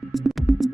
you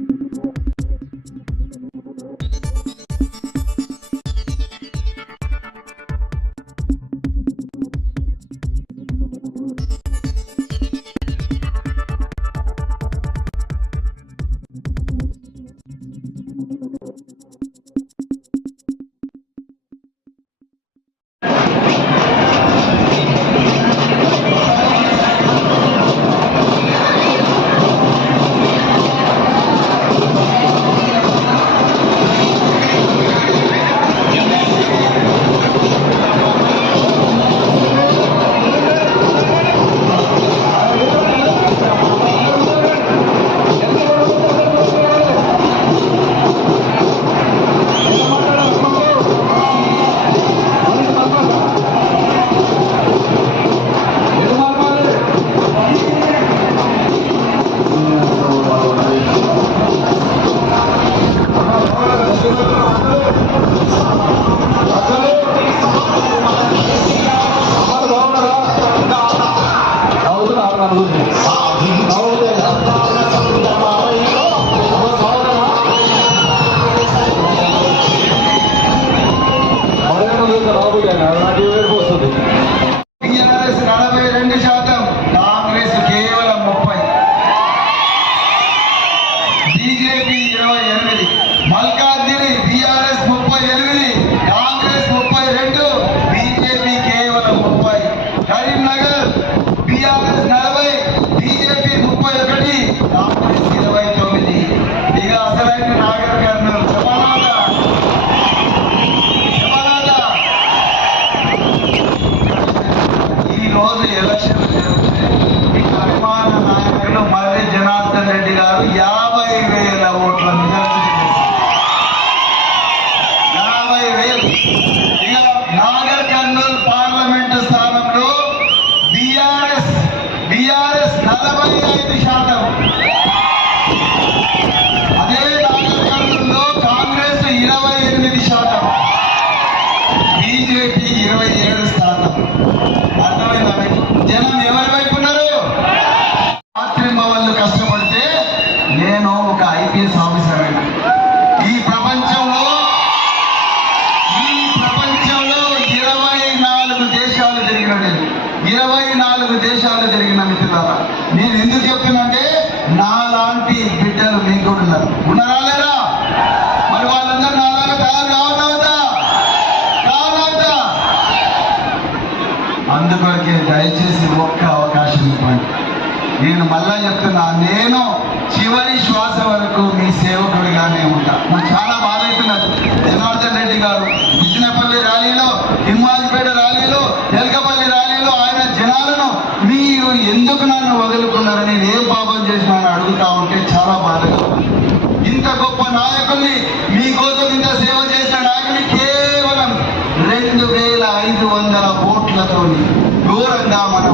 လေးကတော့ဘုရားနာလာဒီ రోజు election జరుగుతాయి మీ అభిమాన నాయకులు మర్రి జనార్దన్ రెడ్డి గారు యాభై వేల ఓట్ల యాభై వేలు. ఇక నాగర్ కర్నూల్ పార్లమెంటు స్థానంలో బిఆర్ఎస్ బిఆర్ఎస్ నలభై ఐదు శాతం. అదే నాగర్ కర్నూల్లో కాంగ్రెస్ ఇరవై ఎనిమిది శాతం. బీజేపీ ఇరవై ఏడు శాతం. అర్థమైంది? దేశాలు ఇరవై నాలుగు దేశాలు జరిగిన మిత్రులారా నేను ఎందుకు చెప్తున్నంటే నాలాంటి బిడ్డలు మీకు కూడా ఉన్నారు. ఉన్నారా లేరా మరి వాళ్ళందరూ నాలాగా తయారు కావాలవుతా కావాలవుతా అందుకొరకే దయచేసి ఒక్క అవకాశం ఇవ్వండి. నేను మళ్ళా చెప్తున్నా నేను చివరి శ్వాస వరకు మీ సేవకుడిగానే ఉంటా. నాకు చాలా బాధ అవుతున్నది జనార్దన్ రెడ్డి గారు ఎందుకు నన్ను వదులుకున్నారు నేను ఏం పాపం చేసినాను అడుగుతా ఉంటే చాలా బాధగా ఉంది. ఇంత గొప్ప నాయకుల్ని మీకోసం ఇంత సేవ చేసిన నాయకుని కేవలం రెండు వేల ఐదు వందల ఓట్లతో ఘోరంగా మన